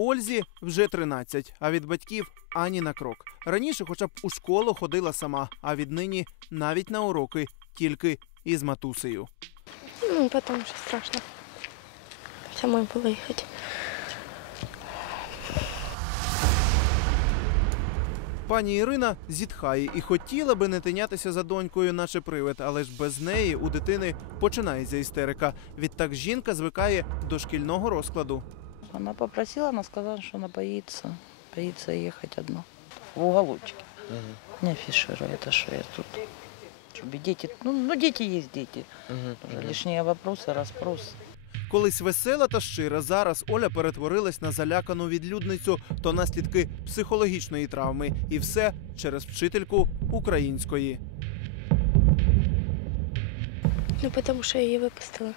Ользі вже 13, а від батьків ані на крок. Раніше, хоча б у школу ходила сама, а віднині навіть на уроки тільки із матусею. Ну, потому что страшно. Самой было ехать. Пані Ірина зітхає і хотіла би не тинятися за донькою, наче привид, але ж без неї у дитини починається істерика. Відтак жінка звикає до шкільного розкладу. Она попросила, она сказала, что она боится, боится ехать одна. В уголочке. Не афишируй это, что я тут. Чтобы дети, ну, ну дети есть дети. Уже лишние вопросы, расспросы. Колись весела та щира, зараз Оля перетворилась на залякану відлюдницю, то наслідки психологічної травми, і все через вчительку української. Ну, потому что я ее выпустила.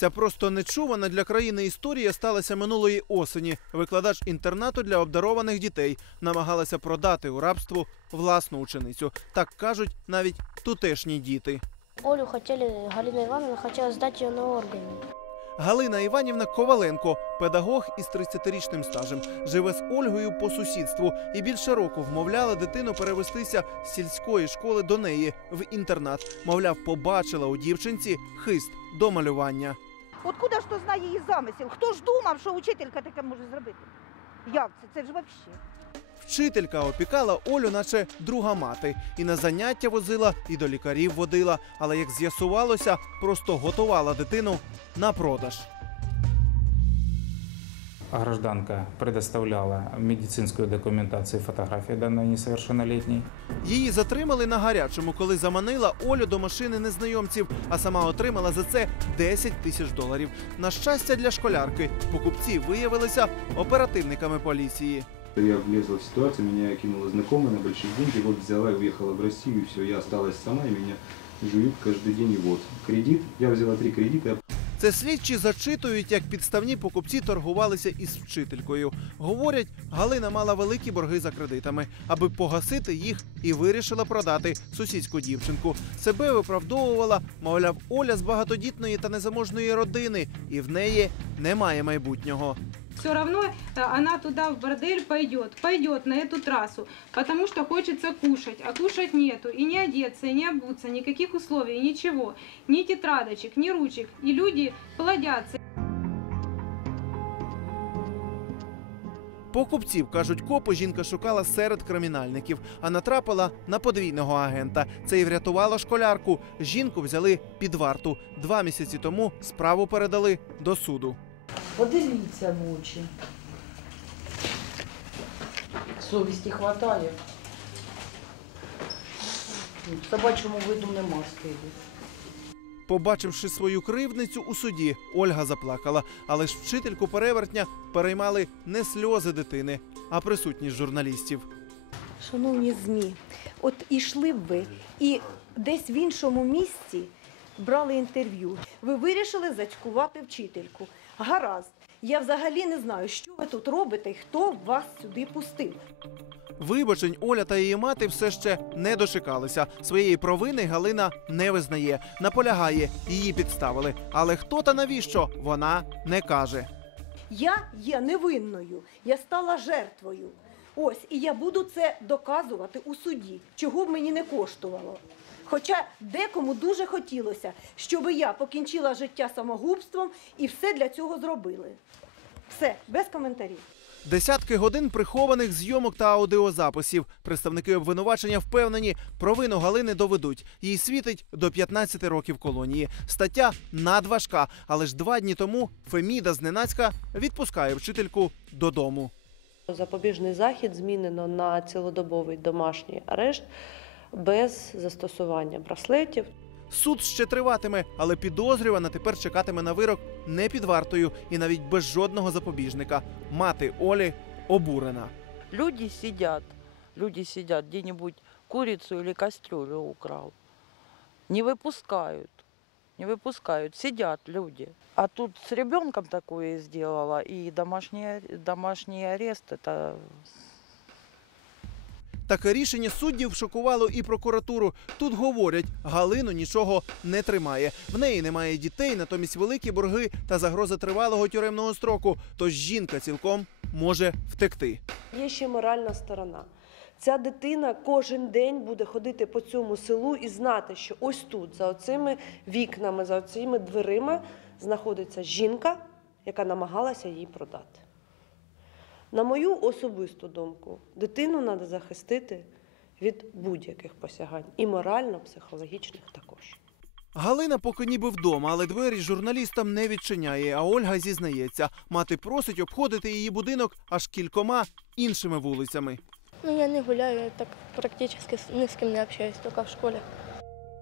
Ця просто нечувана для країни історія сталася минулої осені. Викладач інтернату для обдарованих дітей намагалася продати у рабство власну ученицю. Так кажуть навіть тутешні діти. Олю хотели, Галина Ивановна хотела сдать ее на органы. Галина Іванівна Коваленко, педагог із 30-річним стажем, живе з Ольгою по сусідству і більше року вмовляла дитину перевестися з сільської школи до неї в інтернат. Мовляв, побачила у дівчинці хист до малювання. Откуда ж хто знає її замисел? Хто ж думав, що учителька таке може зробити? Як це? Це ж взагалі. Вчителька опікала Олю, наче друга мати, і на заняття возила, і до лікарів водила. Але як з'ясувалося, просто готувала дитину на продаж. Гражданка предоставляла медицинскую документацию и фотографии данной несовершеннолетней. Її затримали на гарячому, коли заманила Олю до машини незнайомців, а сама отримала за це 10 тисяч доларів. На щастя для школярки, покупці виявилися оперативниками поліції. Я влезла в ситуацию, меня кинула знакомая на большие деньги, вот взяла и уехала в Россию, и все, я осталась сама, и меня жуют каждый день, и вот. Кредит, я взяла три кредита, Це слідчі зачитують, як підставні покупці торгувалися із вчителькою. Говорять, Галина мала великі борги за кредитами, аби погасити їх і вирішила продати сусідську дівчинку. Себе виправдовувала, мовляв, Оля з багатодітної та незаможної родини, і в неї немає майбутнього. Все равно э, она туда в бордель пойдет, пойдет на эту трассу, потому что хочется кушать, а кушать нету, и не одеться, и не обуться, никаких условий, ничего, ни тетрадочек, ни ручек, и люди плодятся. Покупців кажуть, копи жінка шукала серед кримінальників, а натрапила на подвійного агента. Це і врятувало школярку. Жінку взяли під варту. Два місяці тому справу передали до суду. Подивіться в очі. Совісті хватає. В собачому виду нема стилю. Побачивши свою кривдницю у суді, Ольга заплакала. Але ж вчительку перевертня переймали не сльози дитини, а присутність журналістів. Шановні ЗМІ, от ішли б ви і десь в іншому місці брали інтерв'ю. Ви вирішили зацькувати вчительку. Гаразд. Я взагалі не знаю, що ви тут робите і хто вас сюди пустив. Вибачень Оля та її мати все ще не дочекалися. Своєї провини Галина не визнає, наполягає, її підставили. Але хто та навіщо вона не каже. Я є невинною, я стала жертвою. Ось, і я буду це доказувати у суді, чого б мені не коштувало. Хоча декому дуже хотілося, щоб я покінчила життя самогубством і все для цього зробили. Все, без коментарів. Десятки годин прихованих зйомок та аудіозаписів. Представники обвинувачення впевнені, провину Галини доведуть. Їй світить до 15 років колонії. Стаття надважка, але ж два дні тому Феміда зненацька відпускає вчительку додому. Запобіжний захід змінено на цілодобовий домашній арешт без застосування браслетів. Суд ще триватиме, але підозрювана тепер чекатиме на вирок не під вартою і навіть без жодного запобіжника. Мати Олі обурена. Люди сидят, люди сидят, где-нибудь курицу или кастрюлю украл. Не выпускают, не выпускают, сидят люди. А тут с ребенком такое сделала, и домашний, аре- домашний арест, это Таке рішення суддів шокувало і прокуратуру. Тут говорять, Галину нічого не тримає. В неї немає дітей, натомість великі борги та загроза тривалого тюремного строку. Тож жінка цілком може втекти. Є ще моральна сторона. Ця дитина кожен день буде ходити по цьому селу і знати, що ось тут, за оцими вікнами, за оцими дверима, знаходиться жінка, яка намагалася її продати. На мою особисту думку, дитину треба захистити від будь-яких посягань, і морально-психологічних також. Галина поки ніби вдома, але двері журналістам не відчиняє. А Ольга зізнається, мати просить обходити її будинок аж кількома іншими вулицями. Ну, я не гуляю, я так практически с- ни с кем не общаюсь, только в школе.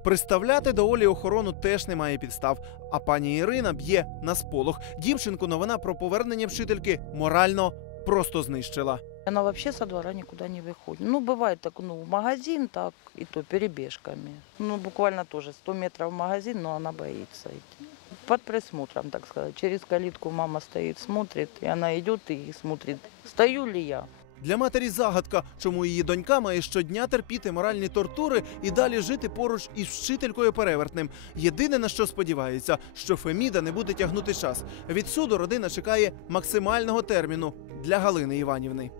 Приставляти до Олі охорону теж немає підстав. А пані Ірина б'є на сполох. Дівчинку новина про повернення вчительки морально просто знищила. Она вообще со двора никуда не выходит. Ну, бывает так, ну, в магазин так, и то перебежками. Ну, буквально тоже 100 метров в магазин, но она боится идти. Под присмотром, так сказать. Через калитку мама стоит, смотрит, и она идет и смотрит, стою ли я. Для матері загадка, чому її донька має щодня терпіти моральні тортури і далі жити поруч із вчителькою перевертним. Єдине на що сподівається, що Феміда не буде тягнути час. Від суду родина чекає максимального терміну для Галини Іванівни.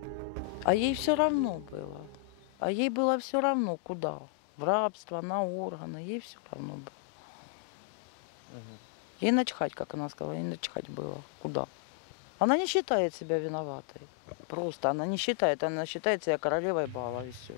А ей все равно было. А ей было все равно, куда. В рабство, на органы, ей все равно было. Ей начхать, как она сказала, ей начхать было. Куда? Она не считает себя виноватой. Просто она не считает, она считает себя королевой бала и все.